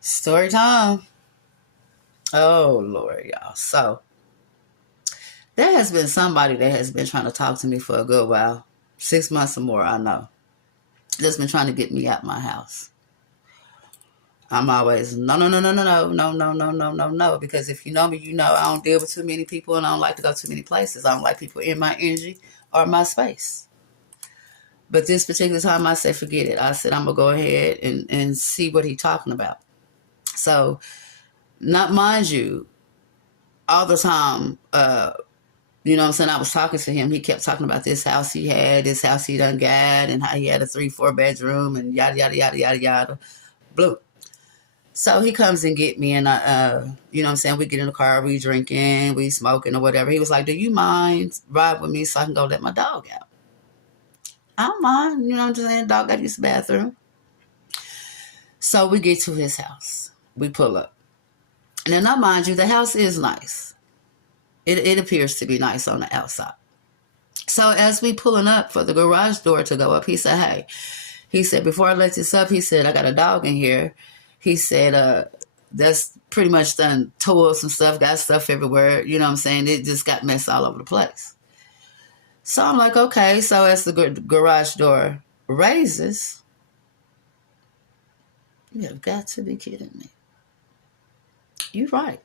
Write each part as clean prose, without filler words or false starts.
Story time. Oh, Lord, y'all. So, there has been somebody that has been trying to talk to me for a good while. 6 months or more, I know. That's been trying to get me out my house. I'm always, no, no, no, no, no, no, no, no, no, no, no, no. Because if you know me, you know I don't deal with too many people and I don't like to go too many places. I don't like people in my energy or my space. But this particular time, I said, forget it. I said, I'm going to go ahead and see what he's talking about. So, not mind you, all the time, you know what I'm saying? I was talking to him. He kept talking about this house he had, this house he done got, and how he had a 3-4 bedroom and yada, yada, yada, yada, yada. Blue. So he comes and get me and you know what I'm saying? We get in the car, we drinking, we smoking or whatever. He was like, do you mind ride with me so I can go let my dog out? I don't mind. You know what I'm saying? Dog got to use the bathroom. So we get to his house. We pull up. And now, mind you, the house is nice. It appears to be nice on the outside. So as we pulling up for the garage door to go up, he said, hey, he said, before I let this up, he said, I got a dog in here. He said, that's pretty much done tore some stuff, got stuff everywhere. You know what I'm saying? It just got messed all over the place. So I'm like, okay. So as the garage door raises, you have got to be kidding me. You're right.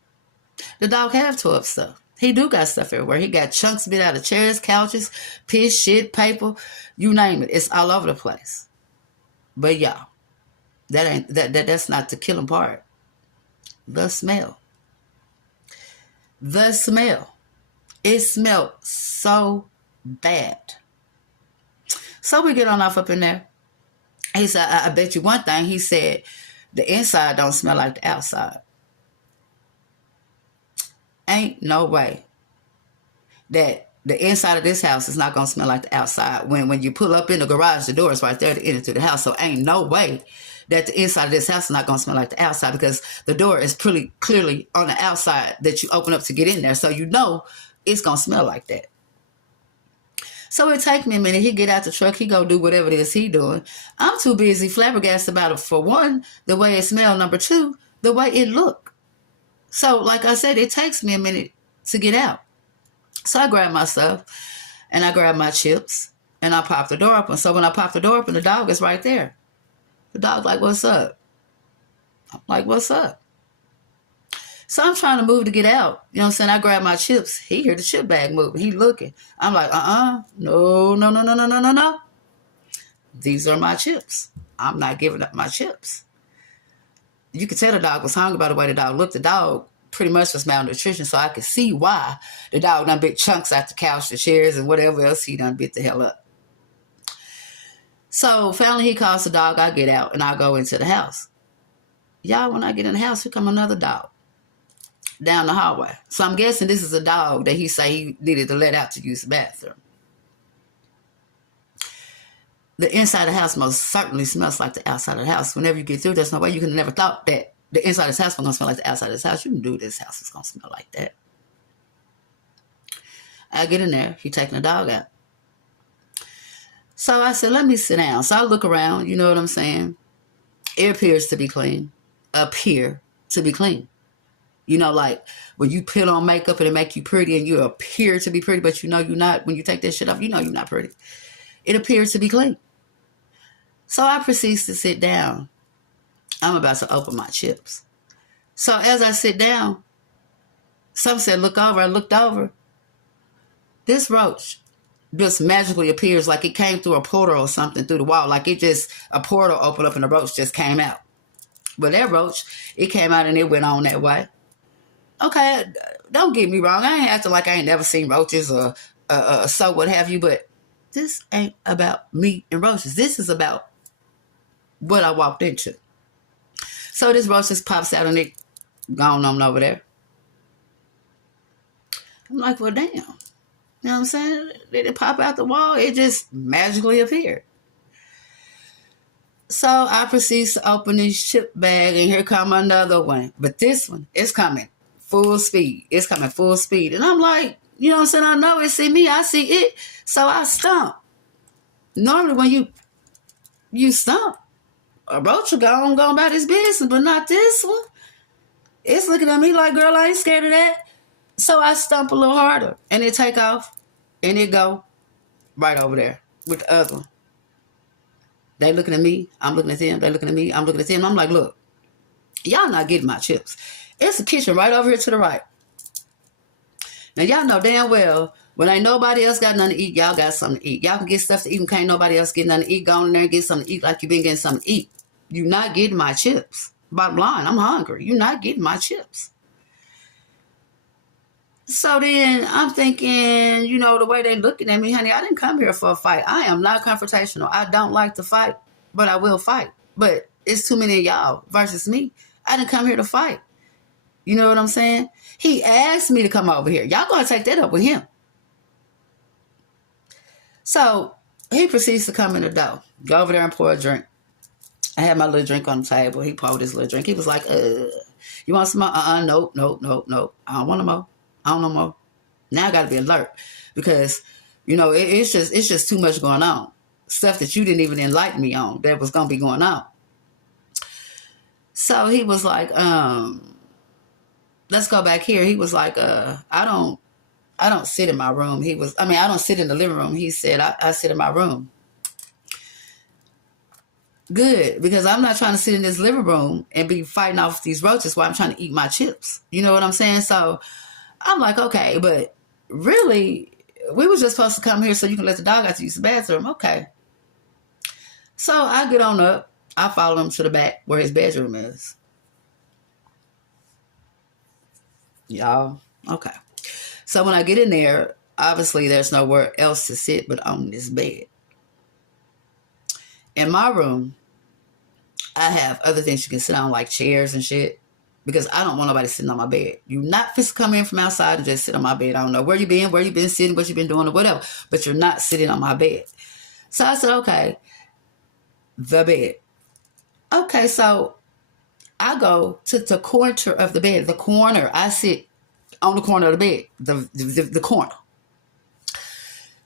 The dog have tore up stuff. He do got stuff everywhere. He got chunks bit out of chairs, couches, piss, shit, paper, you name it. It's all over the place. But y'all, that's not the killing part. The smell. The smell. It smelled so bad. So we get on off up in there. He said, I bet you one thing. He said, the inside don't smell like the outside. Ain't no way that the inside of this house is not going to smell like the outside. When you pull up in the garage, the door is right there to enter to the house. So ain't no way that the inside of this house is not going to smell like the outside, because the door is pretty clearly on the outside that you open up to get in there. So you know it's going to smell like that. So it take me a minute. He get out the truck. He go do whatever it is he doing. I'm too busy flabbergasted about it. For one, the way it smelled. Number two, the way it looked. So, like I said, it takes me a minute to get out. So I grab my stuff, and I grab my chips, and I pop the door open. So when I pop the door open, the dog is right there. The dog's like, what's up? I'm like, what's up? So I'm trying to move to get out. You know what I'm saying? I grab my chips. He hear the chip bag moving. He looking. I'm like, no, no, no, no, no, no, no, no. These are my chips. I'm not giving up my chips. You could tell the dog was hungry by the way the dog looked. The dog pretty much was malnutrition, so I could see why the dog done bit chunks out the couch, the chairs, and whatever else he done bit the hell up. So finally he calls the dog. I get out, and I go into the house. Y'all, when I get in the house, here come another dog down the hallway. So I'm guessing this is a dog that he say he needed to let out to use the bathroom. The inside of the house most certainly smells like the outside of the house. Whenever you get through, there's no way you could have never thought that the inside of this house was going to smell like the outside of this house. You knew this house was going to smell like that. I get in there. He taking the dog out. So I said, let me sit down. So I look around. You know what I'm saying? It appears to be clean. Appear to be clean. You know, like when you put on makeup and it make you pretty and you appear to be pretty, but you know you're not. When you take that shit off, you know you're not pretty. It appears to be clean. So I proceeds to sit down. I'm about to open my chips. So as I sit down, some said, look over. I looked over. This roach just magically appears like it came through a portal or something through the wall. Like it just, a portal opened up and the roach just came out. But that roach, it came out and it went on that way. Okay, don't get me wrong. I ain't acting like I ain't never seen roaches or so what have you, but this ain't about me and roaches. This is about what I walked into. So this roach just pops out and it gone on over there. I'm like, well, damn. You know what I'm saying? Did it pop out the wall? It just magically appeared. So I proceed to open this chip bag, and here come another one. But this one is coming full speed. It's coming full speed. And I'm like, you know what I'm saying? I know it see me. I see it. So I stomp. Normally when you stomp, A roach will go about his business, but not this one. It's looking at me like, girl, I ain't scared of that. So I stump a little harder, and it take off, and it go right over there with the other one. They looking at me, I'm looking at them, they looking at me, I'm looking at them. I'm like, look, y'all not getting my chips. It's a kitchen right over here to the right. Now, y'all know damn well, when ain't nobody else got nothing to eat, y'all got something to eat. Y'all can get stuff to eat and can't nobody else get nothing to eat. Go in there and get something to eat like you been getting something to eat. You not getting my chips. Bottom line, I'm hungry. You not getting my chips. So then I'm thinking, you know, the way they looking at me, honey, I didn't come here for a fight. I am not confrontational. I don't like to fight, but I will fight. But it's too many of y'all versus me. I didn't come here to fight. You know what I'm saying? He asked me to come over here. Y'all gonna take that up with him. So he proceeds to come in the door, go over there and pour a drink. I had my little drink on the table. He poured his little drink. He was like, you want some more? Nope. I don't want no more. I don't know more. Now I got to be alert because, you know, it's just too much going on. Stuff that you didn't even enlighten me on that was going to be going on. So he was like, let's go back here. He was like, I don't sit in my room. I don't sit in the living room. He said, I sit in my room. Good, because I'm not trying to sit in this living room and be fighting off these roaches while I'm trying to eat my chips. You know what I'm saying? So I'm like, okay, but really, we were just supposed to come here so you can let the dog out to use the bathroom. Okay. So I get on up. I follow him to the back where his bedroom is. Y'all, okay. So when I get in there, obviously there's nowhere else to sit but on this bed. In my room, I have other things you can sit on, like chairs and shit, because I don't want nobody sitting on my bed. You not just come in from outside and just sit on my bed. I don't know where you been sitting, what you been doing, or whatever, but you're not sitting on my bed. So I said, okay, the bed. Okay, so I go to the corner of the bed. The corner. I sit on the corner of the bed, the corner.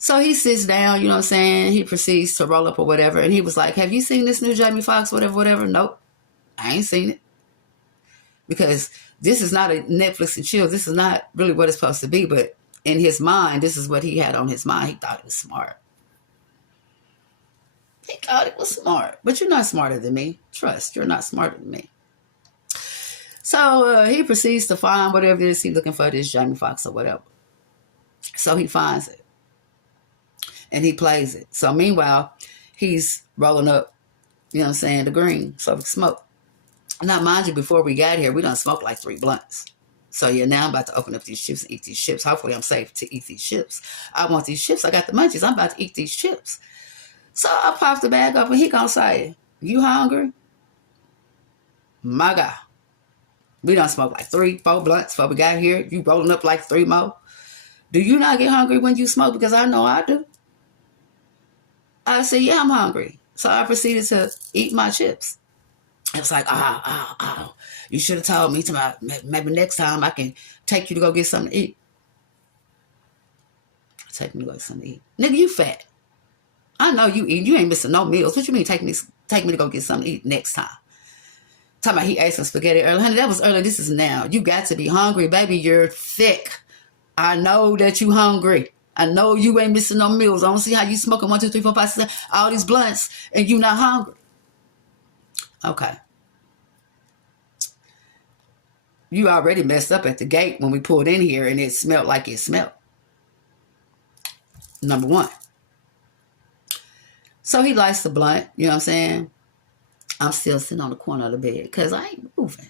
So he sits down, you know what I'm saying? He proceeds to roll up or whatever. And he was like, have you seen this new Jamie Foxx, whatever? Nope, I ain't seen it. Because this is not a Netflix and chill. This is not really what it's supposed to be. But in his mind, this is what he had on his mind. He thought it was smart. He thought it was smart. But you're not smarter than me. Trust, you're not smarter than me. So he proceeds to find whatever it is he's looking for, this Jamie Foxx or whatever. So he finds it. And he plays it. So meanwhile, he's rolling up, you know what I'm saying, the green, so we smoke. Now, mind you, before we got here, we done smoked like 3 blunts. So yeah, now I'm about to open up these chips and eat these chips. Hopefully I'm safe to eat these chips. I want these chips. I got the munchies. I'm about to eat these chips. So I pop the bag up and he gonna say, you hungry? My God. We done smoked like 3, 4 blunts before we got here. You rolling up like 3 more. Do you not get hungry when you smoke? Because I know I do. I said, yeah, I'm hungry. So I proceeded to eat my chips. It was like, you should have told me maybe next time I can take you to go get something to eat. Take me to go get something to eat. Nigga, you fat. I know you eat. You ain't missing no meals. What you mean take me to go get something to eat next time? Talking about he ate some spaghetti earlier. Honey, that was earlier. This is now. You got to be hungry, baby. You're thick. I know that you hungry. I know you ain't missing no meals. I don't see how you smoking 1, 2, 3, 4, 5, 6, 7, all these blunts and you not hungry. Okay. You already messed up at the gate when we pulled in here and it smelled like it smelled. Number 1. So he lights the blunt, you know what I'm saying? I'm still sitting on the corner of the bed because I ain't moving.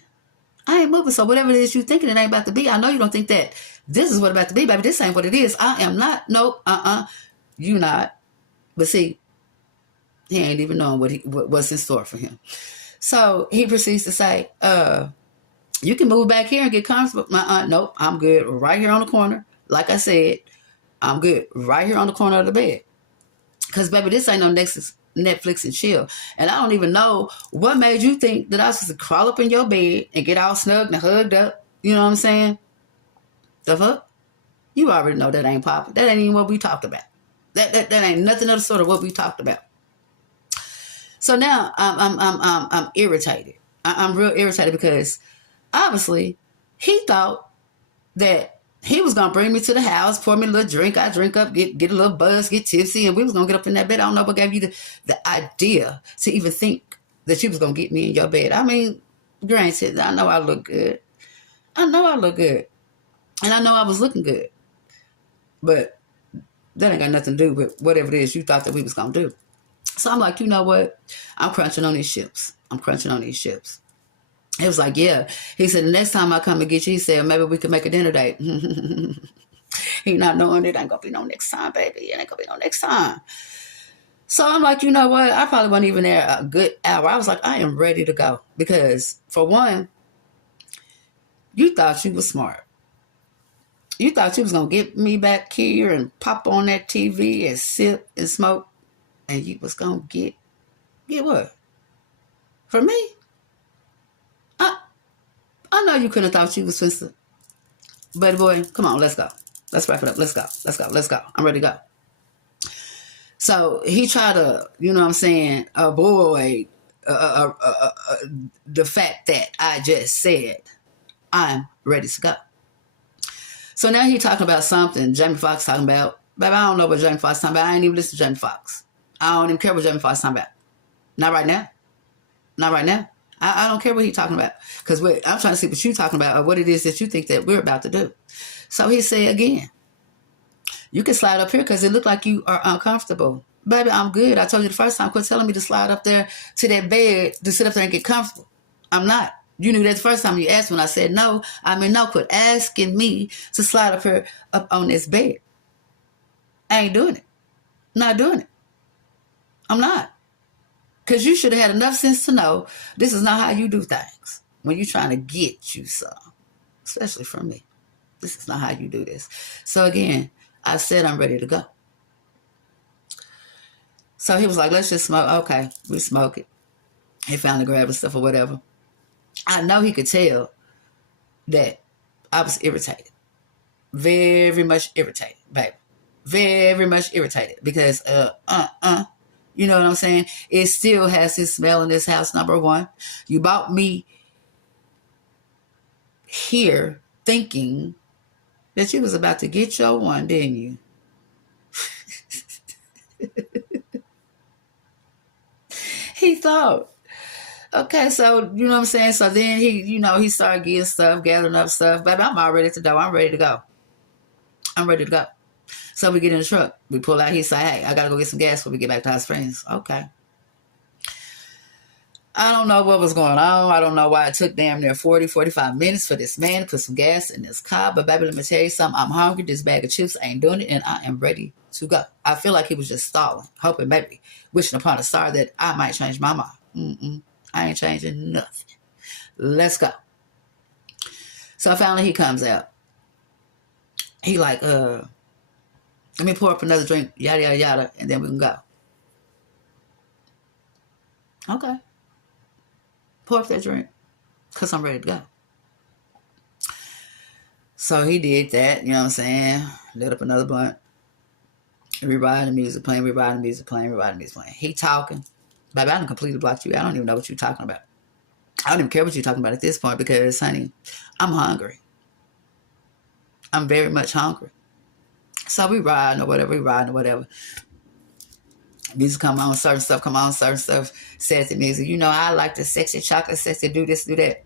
So whatever it is you thinking it ain't about to be, I know you don't think that this is what it's about to be, baby. This ain't what it is. I am not. Nope. You not. But see, he ain't even knowing what's in store for him. So he proceeds to say, you can move back here and get comfortable. Nope, I'm good right here on the corner. Like I said, I'm good right here on the corner of the bed. Because, baby, this ain't no Netflix and chill. And I don't even know what made you think that I was supposed to crawl up in your bed and get all snug and hugged up. You know what I'm saying? The fuck? You already know that ain't popping. That ain't even what we talked about. That ain't nothing of the sort of what we talked about. So now I'm irritated. I'm real irritated because obviously he thought that he was gonna bring me to the house, pour me a little drink. I drink up, get a little buzz, get tipsy, and we was gonna get up in that bed. I don't know what gave you the idea to even think that you was gonna get me in your bed. I mean, granted, I know I look good. I know I look good, and I know I was looking good, but that ain't got nothing to do with whatever it is you thought that we was gonna do. So I'm like, you know what? I'm crunching on these chips. He was like, yeah. He said, the next time I come and get you, he said, maybe we could make a dinner date. He not knowing it ain't going to be no next time, baby. It ain't going to be no next time. So I'm like, you know what? I probably wasn't even there a good hour. I was like, I am ready to go. Because, for one, you thought you was smart. You thought you was going to get me back here and pop on that TV and sip and smoke. And you was going to get what? For me? I know you couldn't have thought you was Spencer. But boy, come on, let's go. Let's wrap it up. Let's go. I'm ready to go. So he tried to, you know what I'm saying, avoid the fact that I just said, I'm ready to go. So now he talking about something Jamie Foxx talking about. Baby, I don't know what Jamie Foxx talking about. I ain't even listen to Jamie Foxx. I don't even care what Jamie Foxx talking about. Not right now. I don't care what he's talking about. Because I'm trying to see what you're talking about or what it is that you think that we're about to do. So he said again, you can slide up here because it looked like you are uncomfortable. Baby, I'm good. I told you the first time, quit telling me to slide up there to that bed to sit up there and get comfortable. I'm not. You knew that the first time you asked when I said no. I mean, no, quit asking me to slide up here up on this bed. I ain't doing it. Not doing it. I'm not. Because you should have had enough sense to know this is not how you do things when you're trying to get you some, especially from me. This is not how you do this. So again, I said I'm ready to go. So he was like, let's just smoke. Okay, we smoke it. He found the grab and stuff or whatever. I know he could tell that I was irritated. Very much irritated, baby. Very much irritated because, you know what I'm saying? It still has this smell in this house, number one. You bought me here thinking that you was about to get your one, didn't you? He thought. Okay, so, you know what I'm saying? So then he started getting stuff, gathering up stuff. Baby, I'm all ready to go. I'm ready to go. So we get in the truck. We pull out. He said, hey, I got to go get some gas before we get back to Hot Springs. Okay. I don't know what was going on. I don't know why it took damn near 40, 45 minutes for this man to put some gas in his car. But baby, let me tell you something. I'm hungry. This bag of chips ain't doing it, and I am ready to go. I feel like he was just stalling, hoping, maybe, wishing upon a star that I might change my mind. I ain't changing nothing. Let's go. So finally he comes out. He like, let me pour up another drink, yada, yada, yada, and then we can go. Okay. Pour up that drink because I'm ready to go. So he did that, you know what I'm saying? Lit up another blunt. We riding the music playing, He talking. Baby, I done completely blocked you. I don't even know what you're talking about. I don't even care what you're talking about at this point because, honey, I'm hungry. I'm very much hungry. So we riding or whatever. Music come on, certain stuff come on, certain stuff says the music. You know, I like the sexy chocolate, sexy do this, do that.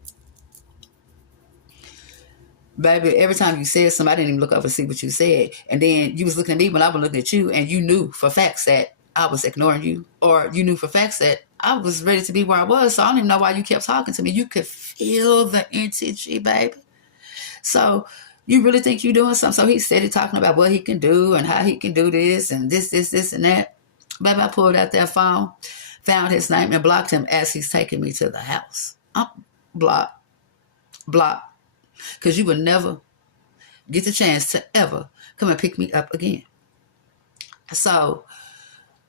Baby, every time you said something, I didn't even look up and see what you said. And then you was looking at me when I was looking at you, and you knew for facts that I was ignoring you, or you knew for facts that I was ready to be where I was. So I don't even know why you kept talking to me. You could feel the energy, baby. So you really think you're doing something? So he steady talking about what he can do and how he can do this and this, and that. Baby, I pulled out that phone, found his name, and blocked him as he's taking me to the house. Block. Because you would never get the chance to ever come and pick me up again. So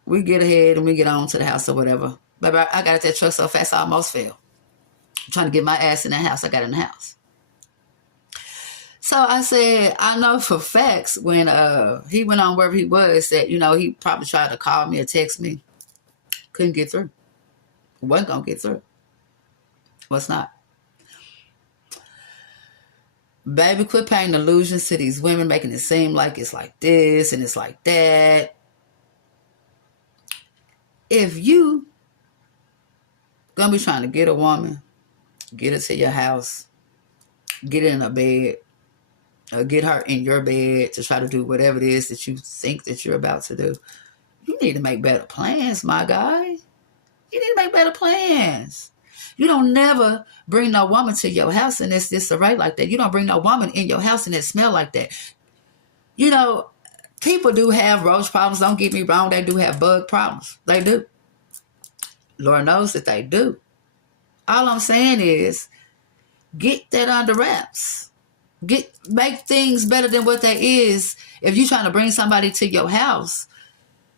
we get ahead and we get on to the house or whatever. Baby, I got at that truck so fast I almost fell. I'm trying to get my ass in that house. I got in the house. So I said, I know for facts when he went on wherever he was that, you know, he probably tried to call me or text me. Couldn't get through. Wasn't gonna get through. Was not. Baby, quit painting illusions to these women, making it seem like it's like this and it's like that. If you gonna be trying to get a woman, get her to your house, get her in a bed, or get her in your bed to try to do whatever it is that you think that you're about to do, you need to make better plans, my guy. You need to make better plans. You don't never bring no woman to your house and it's disarray like that. You don't bring no woman in your house and it smell like that. You know, people do have roach problems. Don't get me wrong. They do have bug problems. They do. Lord knows that they do. All I'm saying is get that under wraps. Make things better than what they is. If you're trying to bring somebody to your house,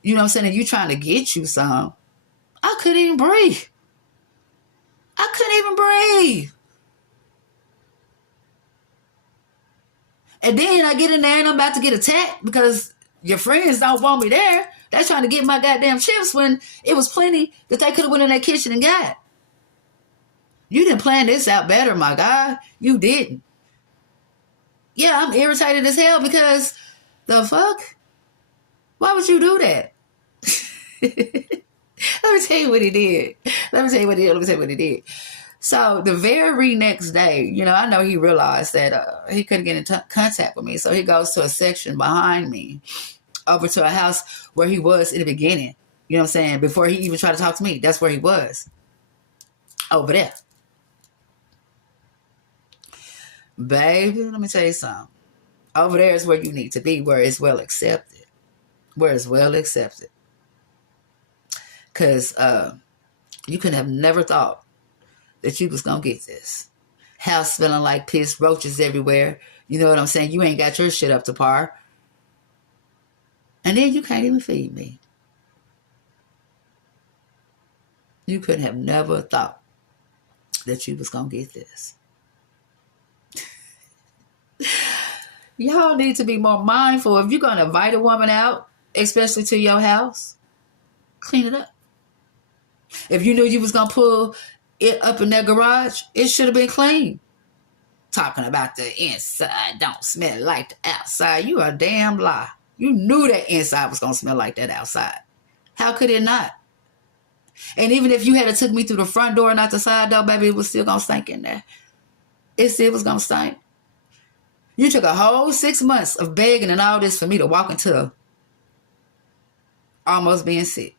you know what I'm saying, and you trying to get you some, I couldn't even breathe. I couldn't even breathe. And then I get in there and I'm about to get attacked because your friends don't want me there. They're trying to get my goddamn chips when it was plenty that they could have went in that kitchen and got. You didn't plan this out better, my guy. You didn't. Yeah, I'm irritated as hell because the fuck? Why would you do that? Let me tell you what he did. Let me tell you what he did. So the very next day, you know, I know he realized that he couldn't get in contact with me. So he goes to a section behind me over to a house where he was in the beginning. You know what I'm saying? Before he even tried to talk to me, that's where he was. Over there. Baby, let me tell you something. Over there is where you need to be, where it's well accepted. Where it's well accepted. Because you could have never thought that you was going to get this. House smelling like piss, roaches everywhere. You know what I'm saying? You ain't got your shit up to par. And then you can't even feed me. You could have never thought that you was going to get this. Y'all need to be more mindful. If you're going to invite a woman out, especially to your house, clean it up. If you knew you was going to pull it up in that garage, it should have been clean. Talking about the inside don't smell like the outside. You a damn lie. You knew that inside was going to smell like that outside. How could it not? And even if you had took me through the front door and not the side door, baby, it was still going to stink in there. It still was going to stink. You took a whole 6 months of begging and all this for me to walk into almost being sick.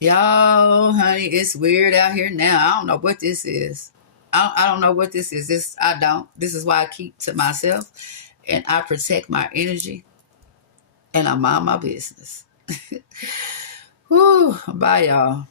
Y'all, honey, it's weird out here now. I don't know what this is. I don't know what this is. This is why I keep to myself and I protect my energy and I mind my business. Whew, bye, y'all.